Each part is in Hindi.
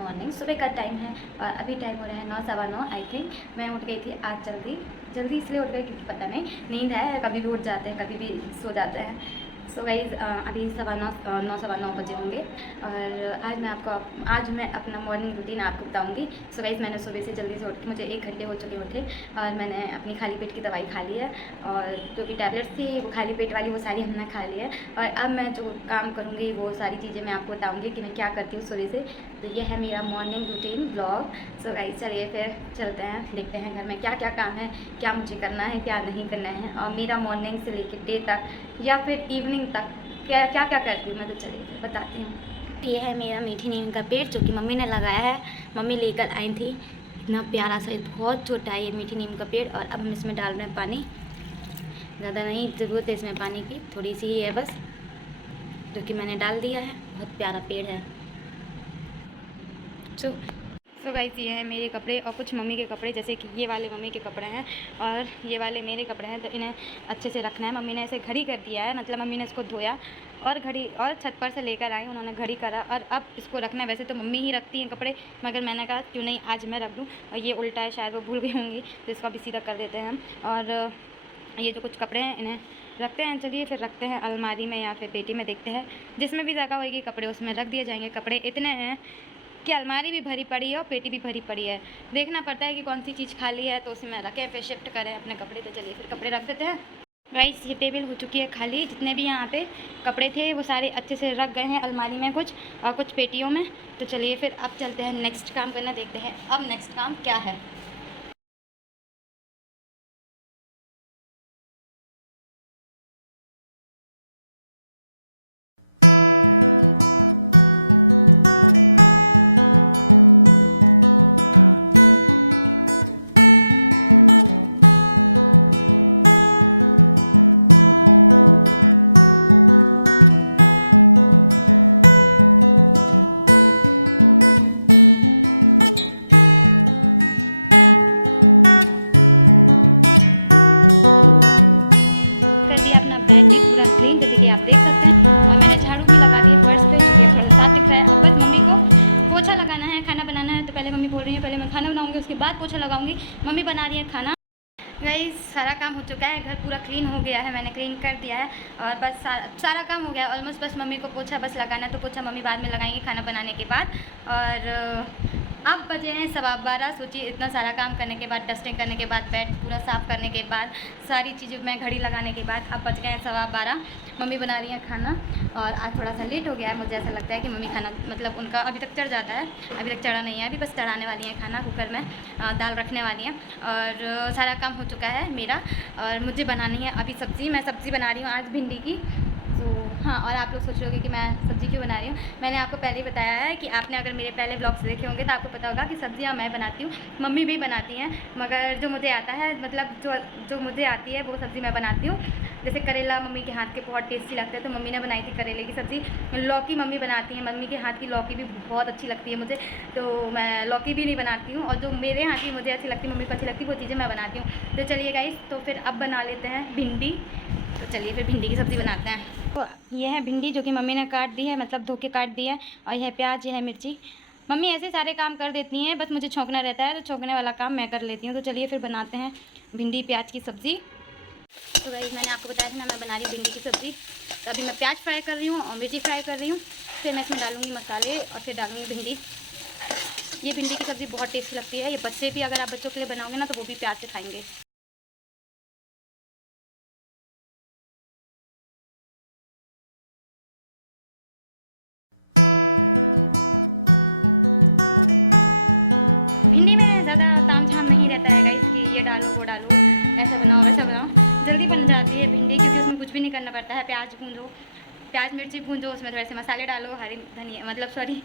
मॉर्निंग। सुबह का टाइम है और अभी टाइम हो रहा है 9 सवा 9 आई थिंक। मैं उठ गई थी आज जल्दी इसलिए उठ गई क्योंकि पता नहीं नींद है, कभी भी उठ जाते हैं कभी भी सो जाते हैं। सो गाइस अभी 9 सवा 9 बजे होंगे और आज मैं अपना मॉर्निंग रूटीन आपको बताऊंगी। सो गाइस मैंने सुबह से जल्दी से उठ के, मुझे 1 घंटे हो चुके उठे और मैंने अपनी खाली पेट की दवाई खा ली है और जो भी टैबलेट्स थी वो खाली पेट वाली वो सारी हमने खा ली है। और अब मैं जो काम करूँगी वो सारी चीज़ें मैं आपको बताऊँगी कि मैं क्या करती हूँ सुबह से। तो ये है मेरा morning routine blog. So guys चलिए फिर चलते हैं, देखते हैं घर में क्या क्या काम है, क्या मुझे करना है क्या नहीं करना है, और मेरा मॉर्निंग से लेकर डे तक या फिर इवनिंग तक क्या क्या क्या करती हूँ मैं। तो चलिए बताती हूँ। ये है मेरा मीठी नीम का पेड़ जो कि मम्मी ने लगाया है, मम्मी लेकर आई थी। इतना प्यारा सा, बहुत छोटा है ये मीठी नीम का पेड़। और अब हम इसमें डाल रहे हैं पानी, ज़्यादा नहीं ज़रूरत है इसमें पानी की, थोड़ी सी ही है बस, जो कि मैंने डाल दिया है। बहुत प्यारा पेड़ है। सो गाइस ये है मेरे कपड़े और कुछ मम्मी के कपड़े, जैसे कि ये वाले मम्मी के कपड़े हैं और ये वाले मेरे कपड़े हैं। तो इन्हें अच्छे से रखना है। मम्मी ने ऐसे घड़ी कर दिया है, मतलब मम्मी ने इसको धोया और घड़ी और छत पर से लेकर आई, उन्होंने घड़ी करा और अब इसको रखना है। वैसे तो मम्मी ही रखती हैं कपड़े, मगर मैंने कहा क्यों नहीं आज मैं रख दूँ। और ये उल्टा है, शायद वो भूल गई होंगी, तो इसको अभी सीधा कर देते हैं। और ये जो कुछ कपड़े हैं इन्हें रखते हैं। चलिए फिर रखते हैं अलमारी में या फिर पेटी में, देखते हैं जिसमें भी जगह होगी कपड़े उसमें रख दिए जाएंगे। कपड़े इतने हैं कि अलमारी भी भरी पड़ी है और पेटी भी भरी पड़ी है, देखना पड़ता है कि कौन सी चीज़ खाली है तो उसमें रखें, फिर शिफ्ट करें अपने कपड़े। तो चलिए फिर कपड़े रख देते हैं। गाइस ये टेबल हो चुकी है खाली, जितने भी यहाँ पे कपड़े थे वो सारे अच्छे से रख गए हैं अलमारी में, कुछ और कुछ पेटियों में। तो चलिए फिर अब चलते हैं नेक्स्ट काम करना, देखते हैं अब नेक्स्ट काम क्या है। उसके बाद पोछा लगाऊंगी। मम्मी बना रही है खाना। गाइस सारा काम हो चुका है, घर पूरा क्लीन हो गया है, मैंने क्लीन कर दिया है और बस सारा काम हो गया है ऑलमोस्ट। बस मम्मी को पोछा बस लगाना है, तो पोछा मम्मी बाद में लगाएंगी खाना बनाने के बाद। और अब बजे हैं 12:15। सोचिए इतना सारा काम करने के बाद, डस्टिंग करने के बाद, बेड पूरा साफ़ करने के बाद, सारी चीज़ें मैं घड़ी लगाने के बाद अब बज गए हैं 12:15। मम्मी बना रही हैं खाना और आज थोड़ा सा लेट हो गया है। मुझे ऐसा लगता है कि मम्मी खाना मतलब उनका अभी तक चढ़ जाता है, अभी तक चढ़ा नहीं है, अभी बस चढ़ाने वाली हैं खाना, कुकर में दाल रखने वाली हैं। और सारा काम हो चुका है मेरा और मुझे बनानी है अभी सब्ज़ी। मैं सब्ज़ी बना रही हूँ आज भिंडी की। तो हाँ, और आप लोग सोच रहे होंगे कि मैं सब्ज़ी क्यों बना रही हूँ। मैंने आपको पहले ही बताया है कि आपने अगर मेरे पहले ब्लॉग्स देखे होंगे तो आपको पता होगा कि सब्ज़ियाँ मैं बनाती हूँ, मम्मी भी बनाती हैं, मगर जो मुझे आता है मतलब जो मुझे आती है वो सब्ज़ी मैं बनाती हूँ। जैसे करेला मम्मी के हाथ के बहुत टेस्टी लगता है, तो मम्मी ने बनाई थी करेले की सब्ज़ी। लौकी मम्मी बनाती हैं, मम्मी के हाथ की लौकी भी बहुत अच्छी लगती है मुझे, तो मैं लौकी भी नहीं बनाती हूँ। और जो मेरे हाथ की मुझे अच्छी लगती है, मम्मी को अच्छी लगती है, वो चीज़ें मैं बनाती हूँ। तो चलिए गाइस तो फिर अब बना लेते हैं भिंडी। तो चलिए फिर भिंडी की सब्ज़ी बनाते हैं। तो ये है भिंडी जो कि मम्मी ने काट दी है, मतलब धो के काट दी है। और यह है प्याज, यह है मिर्ची। मम्मी ऐसे सारे काम कर देती हैं, बस मुझे छौंकना रहता है, तो छौंकने वाला काम मैं कर लेती हूँ। तो चलिए फिर बनाते हैं भिंडी प्याज की सब्ज़ी। तो गाइस मैंने आपको बताया था मैं बना रही हूँ भिंडी की सब्ज़ी। तो अभी मैं प्याज फ्राई कर रही हूँ और मिर्ची फ्राई कर रही हूँ, फिर मैं इसमें डालूँगी मसाले और फिर डालूँगी भिंडी। ये भिंडी की सब्ज़ी बहुत टेस्टी लगती है। ये बच्चे भी, अगर आप बच्चों के लिए बनाओगे ना तो वो भी प्याज से खाएँगे। भिंडी में ज़्यादा तामझाम नहीं रहता है गाइस कि ये डालो वो डालो, ऐसा बनाओ वैसा बनाओ, जल्दी बन जाती है भिंडी, क्योंकि उसमें कुछ भी नहीं करना पड़ता है। प्याज भूंजो, प्याज मिर्ची भूंजो, उसमें थोड़े से मसाले डालो, हरी धनिया मतलब सॉरी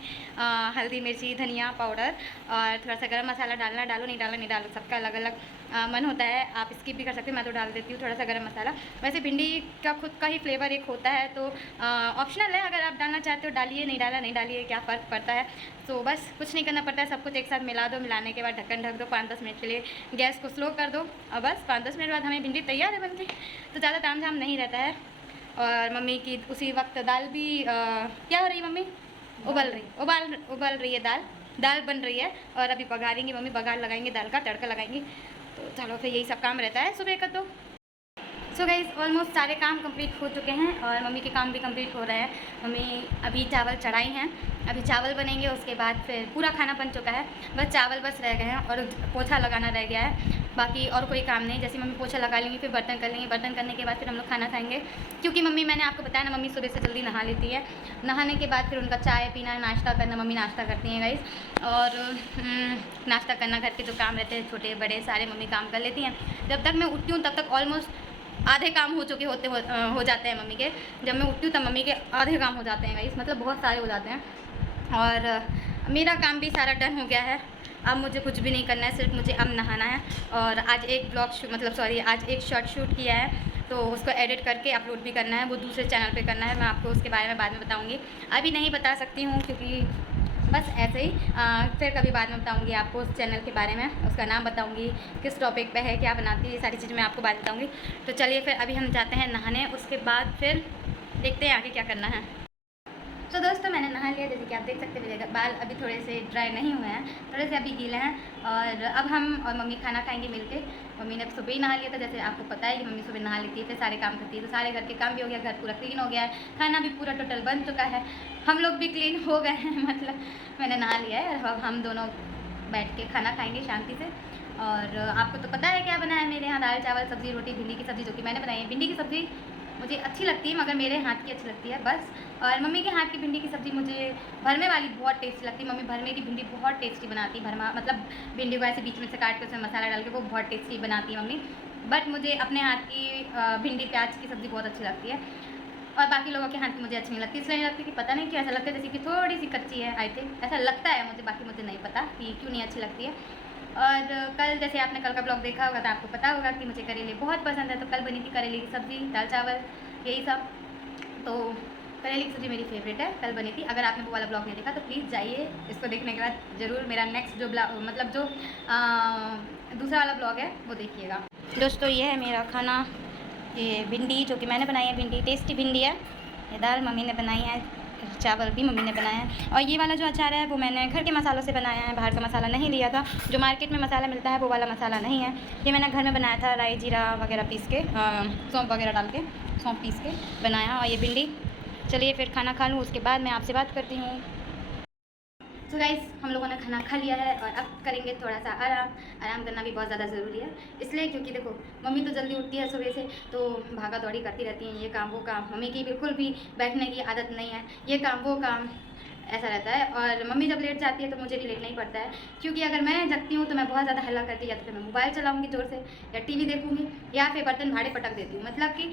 हल्दी मिर्ची धनिया पाउडर और थोड़ा सा गरम मसाला डालना, डालो नहीं डालो नहीं डालो, सबका अलग अलग मन होता है। आप स्किप भी कर सकते हो, मैं तो डाल देती हूँ थोड़ा सा गरम मसाला। वैसे भिंडी का खुद का ही फ्लेवर एक होता है, तो ऑप्शनल है, अगर आप डालना चाहते हो डालिए, नहीं डाला नहीं डालिए, क्या फ़र्क पड़ता है। तो बस कुछ नहीं करना पड़ता है, सब कुछ एक साथ मिला दो, मिलाने के बाद ढक्कन ढक दो 5-10 मिनट के लिए, गैस को स्लो कर दो और बस 5-10 मिनट बाद हमें भिंडी तैयार है बनने। तो ज़्यादा तामझाम नहीं रहता है। और मम्मी की उसी वक्त दाल भी क्या हो रही है मम्मी? उबल रही है दाल। दाल बन रही है और अभी बघारेंगे मम्मी, बघार लगाएंगे, दाल का तड़का लगाएंगे। तो चलो फिर यही सब काम रहता है सुबह का। तो सो गाइस ऑलमोस्ट सारे काम कंप्लीट हो चुके हैं और मम्मी के काम भी कंप्लीट हो रहे हैं। मम्मी अभी चावल चढ़ाई हैं, अभी चावल बनेंगे, उसके बाद फिर पूरा खाना बन चुका है, बस चावल बस रह गए हैं और पोछा लगाना रह गया है, बाकी और कोई काम नहीं। जैसे मम्मी पोछा लगा लेंगी, फिर बर्तन कर लेंगे, बर्तन करने के बाद फिर हम लोग खाना खाएंगे। क्योंकि मम्मी, मैंने आपको बताया ना, मम्मी सुबह से जल्दी नहा लेती है, नहाने के बाद फिर उनका चाय पीना, नाश्ता करना, मम्मी नाश्ता करती हैं गाइस। और नाश्ता करना, घर के जो काम रहते हैं छोटे बड़े सारे मम्मी काम कर लेती हैं। जब तक मैं उठती हूँ तब तक ऑलमोस्ट आधे काम हो चुके हो जाते हैं मम्मी के। जब मैं उठती हूँ तब मम्मी के आधे काम हो जाते हैं गाइस, मतलब बहुत सारे हो जाते हैं। और मेरा काम भी सारा डन हो गया है, अब मुझे कुछ भी नहीं करना है, सिर्फ मुझे अब नहाना है। और आज एक ब्लॉग आज एक शॉर्ट शूट किया है, तो उसको एडिट करके अपलोड भी करना है, वो दूसरे चैनल पे करना है। मैं आपको उसके बारे में बाद में बताऊँगी, अभी नहीं बता सकती हूँ क्योंकि बस ऐसे ही। फिर कभी बाद में बताऊँगी आपको उस चैनल के बारे में, उसका नाम बताऊँगी, किस टॉपिक पे है, क्या बनाती है, ये सारी चीज़ें मैं आपको बात बताऊँगी। तो चलिए फिर अभी हम जाते हैं नहाने, उसके बाद फिर देखते हैं आगे क्या करना है। तो दोस्तों मैंने नहा लिया, जैसे कि आप देख सकते हैं मेरे बाल अभी थोड़े से ड्राई नहीं हुए हैं, थोड़े से अभी गीले हैं। और अब हम और मम्मी खाना खाएंगे मिलके। मम्मी ने सुबह ही नहा लिया था, जैसे आपको पता है कि मम्मी सुबह नहा लेती है, फिर सारे काम करती है, तो सारे घर के काम भी हो गया, घर पूरा क्लीन हो गया है, खाना भी पूरा टोटल बन चुका है, हम लोग भी क्लीन हो गए हैं मतलब मैंने नहा लिया है। अब हम दोनों बैठ के खाना खाएँगे शांति से। और आपको तो पता है क्या बना है मेरे यहाँ, दाल चावल सब्ज़ी रोटी, भिंडी की सब्ज़ी, जो कि मैंने बनाई है। भिंडी की सब्ज़ी मुझे अच्छी लगती है, मगर मेरे हाथ की अच्छी लगती है बस। और मम्मी के हाथ की भिंडी की सब्ज़ी मुझे भरमे वाली बहुत टेस्टी लगती है। मम्मी भरमे की भिंडी बहुत टेस्टी बनाती है, भरमा मतलब भिंडी को ऐसे बीच में से काट के उसमें मसाला डाल के वो बहुत टेस्टी बनाती है मम्मी। बट मुझे अपने हाथ की भिंडी प्याज की सब्ज़ी बहुत अच्छी लगती है, और बाकी लोगों के हाथ की मुझे अच्छी नहीं लगती। इसलिए नहीं लगती कि पता नहीं क्यों, ऐसा लगता है जैसे कि थोड़ी सी कच्ची है, आई थिंक ऐसा लगता है मुझे, बाकी मुझे नहीं पता कि क्यों नहीं अच्छी लगती है। और कल जैसे आपने कल का ब्लॉग देखा होगा तो आपको पता होगा कि मुझे करेले बहुत पसंद है, तो कल बनी थी करेले की सब्ज़ी, दाल चावल, यही सब। तो करेले की सब्ज़ी मेरी फेवरेट है, कल बनी थी। अगर आपने वो वाला ब्लॉग नहीं देखा तो प्लीज़ जाइए, इसको देखने के बाद ज़रूर मेरा नेक्स्ट जो दूसरा वाला ब्लॉग है वो देखिएगा। दोस्तों ये है मेरा खाना, ये भिंडी जो कि मैंने बनाई है, भिंडी टेस्टी भिंडी है, ये दाल मम्मी ने बनाई है, चावल भी मम्मी ने बनाया है। और ये वाला जो अचार है वो मैंने घर के मसालों से बनाया है, बाहर का मसाला नहीं लिया था। जो मार्केट में मसाला मिलता है वो वाला मसाला नहीं है, ये मैंने घर में बनाया था, राई जीरा वगैरह पीस के, सौंफ वगैरह डाल के, सौंफ पीस के बनाया। और ये भिंडी, चलिए फिर खाना खा लूँ, उसके बाद मैं आपसे बात करती हूँ। तो गाइस हम लोगों ने खाना खा लिया है और अब करेंगे थोड़ा सा आराम करना भी बहुत ज़्यादा ज़रूरी है, इसलिए क्योंकि देखो मम्मी तो जल्दी उठती है सुबह से, तो भागा दौड़ी करती रहती हैं, ये काम वो काम। मम्मी की बिल्कुल भी बैठने की आदत नहीं है, ये काम वो काम ऐसा रहता है। और मम्मी जब लेट जाती है तो मुझे भी लेट नहीं पड़ता है, क्योंकि अगर मैं जगती हूँ तो मैं बहुत ज़्यादा हल्ला करती, या तो फिर मैं मोबाइल चलाऊँगी जोर से, या टीवी देखूँगी, या फिर बर्तन भाड़े पटक देती हूँ। मतलब कि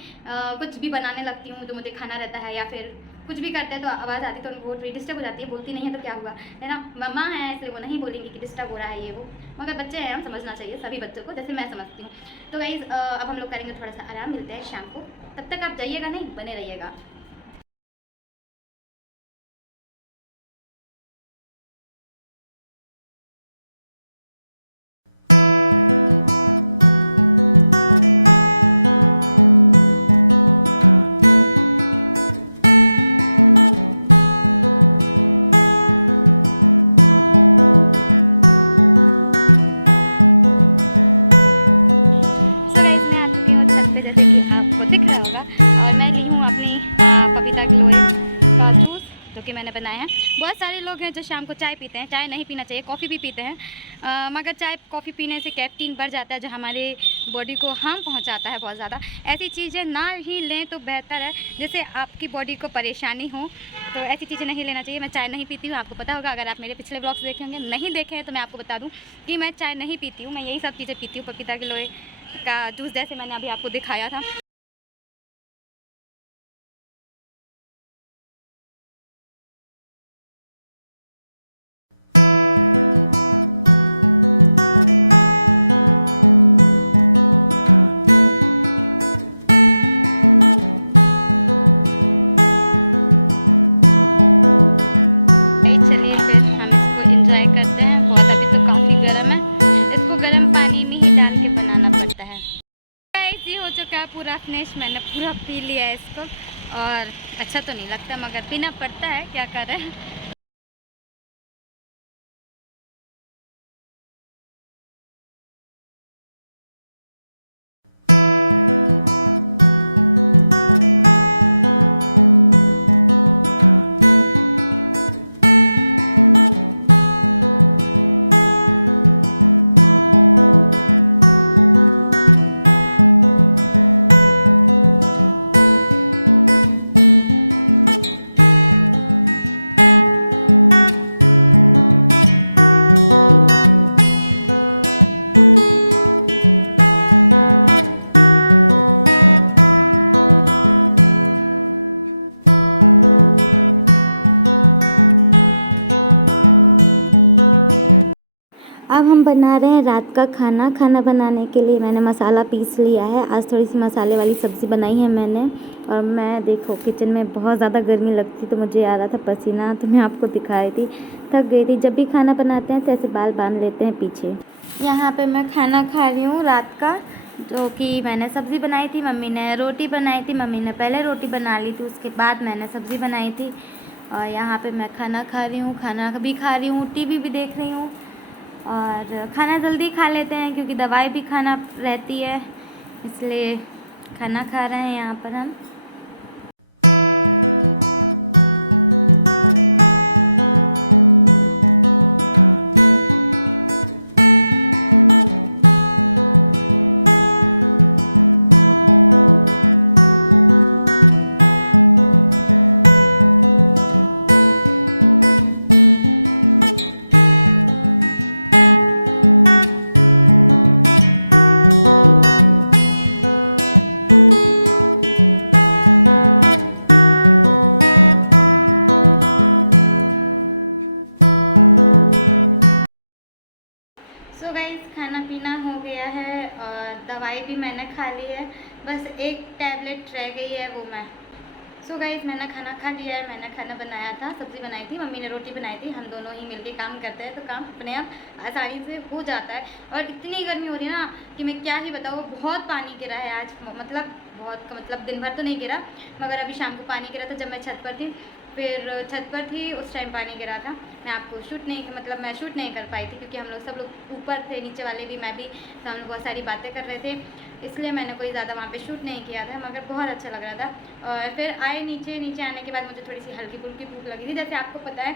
कुछ भी बनाने लगती हूँ जो मुझे खाना रहता है, या फिर कुछ भी करते हैं तो आवाज़ आती है, तो वो थोड़ी डिस्टर्ब हो जाती है। बोलती नहीं है तो क्या हुआ, है ना, मम्मा है इसलिए वो नहीं बोलेंगी कि डिस्टर्ब हो रहा है ये वो, मगर बच्चे हैं, हम समझना चाहिए सभी बच्चों को, जैसे मैं समझती हूँ। तो गाइस अब हम लोग करेंगे थोड़ा सा आराम, मिलते हैं शाम को, तब तक आप जाइएगा नहीं, बने रहिएगा। मैंने बनाए हैं। बहुत सारे लोग हैं जो शाम को चाय पीते हैं, चाय नहीं पीना चाहिए, कॉफ़ी भी पीते हैं, मगर चाय कॉफ़ी पीने से कैफीन बढ़ जाता है, जो हमारे बॉडी को हार्म पहुंचाता है बहुत ज़्यादा। ऐसी चीज़ें ना ही लें तो बेहतर है, जैसे आपकी बॉडी को परेशानी हो तो ऐसी चीज़ें नहीं लेना चाहिए। मैं चाय नहीं पीती हूँ, आपको पता होगा, अगर आप मेरे पिछले ब्लॉग्स देखे होंगे, नहीं देखे हैं तो मैं आपको बता दूँ कि मैं चाय नहीं पीती हूँ, मैं यही सब चीज़ें पीती हूँ, पपीता के लोए का जूस जैसे मैंने अभी आपको दिखाया था। पूरा फिनिश मैंने पूरा पी लिया है इसको, और अच्छा तो नहीं लगता मगर पीना पड़ता है, क्या करें। हम बना रहे हैं रात का खाना। खाना बनाने के लिए मैंने मसाला पीस लिया है। आज थोड़ी सी मसाले वाली सब्ज़ी बनाई है मैंने। और मैं देखो किचन में बहुत ज़्यादा गर्मी लगती तो मुझे आ रहा था पसीना, तो मैं आपको दिखा रही थी। थक गई थी। जब भी खाना बनाते हैं तो ऐसे बाल बांध लेते हैं पीछे। यहाँ पे मैं खाना खा रही हूँ रात का, जो कि मैंने सब्ज़ी बनाई थी, मम्मी ने रोटी बनाई थी। मम्मी ने पहले रोटी बना ली थी, उसके बाद मैंने सब्ज़ी बनाई थी। और यहाँ पे मैं खाना खा रही हूँ, खाना भी खा रही हूँ, टीवी भी देख रही हूँ। और खाना जल्दी खा लेते हैं क्योंकि दवाई भी खाना रहती है, इसलिए खाना खा रहे हैं यहाँ पर हम। सो गाइस, खाना पीना हो गया है और दवाई भी मैंने खा ली है, बस एक टैबलेट रह गई है वो मैं। सो गाइस, मैंने खाना खा लिया है। मैंने खाना बनाया था, सब्ज़ी बनाई थी, मम्मी ने रोटी बनाई थी। हम दोनों ही मिलके काम करते हैं तो काम अपने आप आसानी से हो जाता है। और इतनी गर्मी हो रही है ना कि मैं क्या ही बताऊँ। बहुत पानी गिरा है आज, मतलब दिन भर तो नहीं गिरा, मगर अभी शाम को पानी गिरा था जब मैं छत पर थी। फिर छत पर थी उस टाइम पानी गिरा था। मैं आपको मैं शूट नहीं कर पाई थी क्योंकि हम लोग सब लोग ऊपर थे, नीचे वाले भी, मैं भी, तो हम लोग बहुत सारी बातें कर रहे थे, इसलिए मैंने कोई ज़्यादा वहाँ पे शूट नहीं किया था, मगर बहुत अच्छा लग रहा था। और फिर आए नीचे आने के बाद मुझे थोड़ी सी हल्की फुल्की भूख लगी थी। जैसे आपको पता है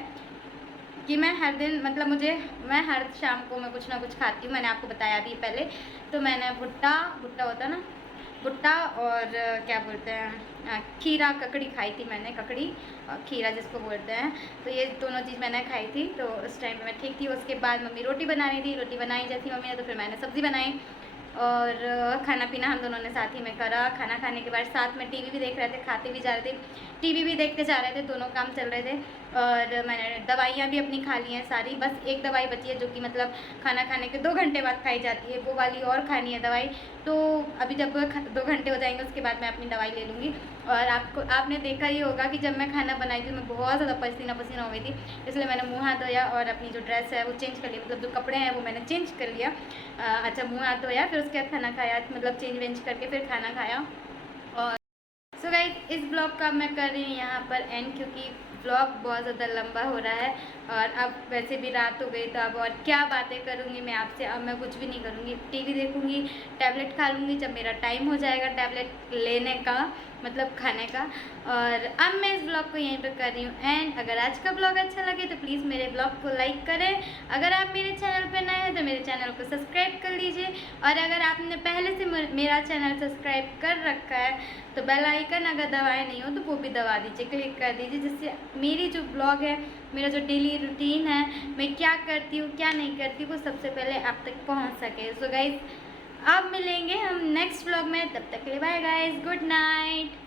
कि मैं हर दिन मैं हर शाम को मैं कुछ ना कुछ खाती हूँ, मैंने आपको बताया भी पहले। तो मैंने भुट्टा होता ना, भुट्टा और क्या बोलते हैं खीरा ककड़ी खाई थी मैंने, ककड़ी और खीरा जिसको बोलते हैं। तो ये दोनों चीज़ मैंने खाई थी, तो उस टाइम मैं ठीक थी। उसके बाद मम्मी रोटी बना रही थी, रोटी बनाई जैसी मम्मी ने, तो फिर मैंने सब्ज़ी बनाई और खाना पीना हम दोनों ने साथ ही में करा। खाना खाने के बाद साथ में टीवी भी देख रहे थे, खाते भी जा रहे थे, टीवी भी देखते जा रहे थे, दोनों काम चल रहे थे। और मैंने दवाइयाँ भी अपनी खा ली हैं सारी, बस एक दवाई बची है जो कि मतलब खाना खाने के 2 घंटे बाद खाई जाती है, वो वाली और खानी है दवाई। तो अभी जब 2 घंटे हो जाएंगे उसके बाद मैं अपनी दवाई ले लूँगी। और आपने देखा ही होगा कि जब मैं खाना बनाई थी मैं बहुत ज़्यादा पसीना हो गई थी, इसलिए मैंने मुँह हाथ धोया और अपनी जो ड्रेस है वो चेंज कर लिया, मतलब जो कपड़े हैं वो मैंने चेंज कर लिया। अच्छा, मुँह हाथ धोया, फिर उसके बाद खाना खाया, मतलब चेंज वेंज करके फिर खाना खाया। और सो गाइस, इस ब्लॉग का मैं कर रही हूँ यहाँ पर एंड, क्योंकि ब्लॉग बहुत ज़्यादा लंबा हो रहा है और अब वैसे भी रात हो गई, तो अब और क्या बातें करूँगी मैं आपसे। अब मैं कुछ भी नहीं करूँगी, टीवी देखूँगी, टैबलेट खा लूँगी जब मेरा टाइम हो जाएगा टैबलेट लेने का, मतलब खाने का। और अब मैं इस ब्लॉग को यहीं पे कर रही हूँ एंड। अगर आज का ब्लॉग अच्छा लगे तो प्लीज़ मेरे ब्लॉग को लाइक करें। अगर आप मेरे चैनल पर नए हैं तो मेरे चैनल को सब्सक्राइब कर लीजिए। और अगर आपने पहले से मेरा चैनल सब्सक्राइब कर रखा है तो बेल आइकन अगर दबाए नहीं हो तो वो भी दबा दीजिए, क्लिक कर दीजिए, जिससे मेरी जो ब्लॉग है, मेरा जो डेली रूटीन है, मैं क्या करती हूँ क्या नहीं करती हूँ, वो सबसे पहले आप तक पहुँच सके। सो गाइस, अब मिलेंगे हम नेक्स्ट व्लॉग में, तब तक के लिए बाय गाइस, गुड नाइट।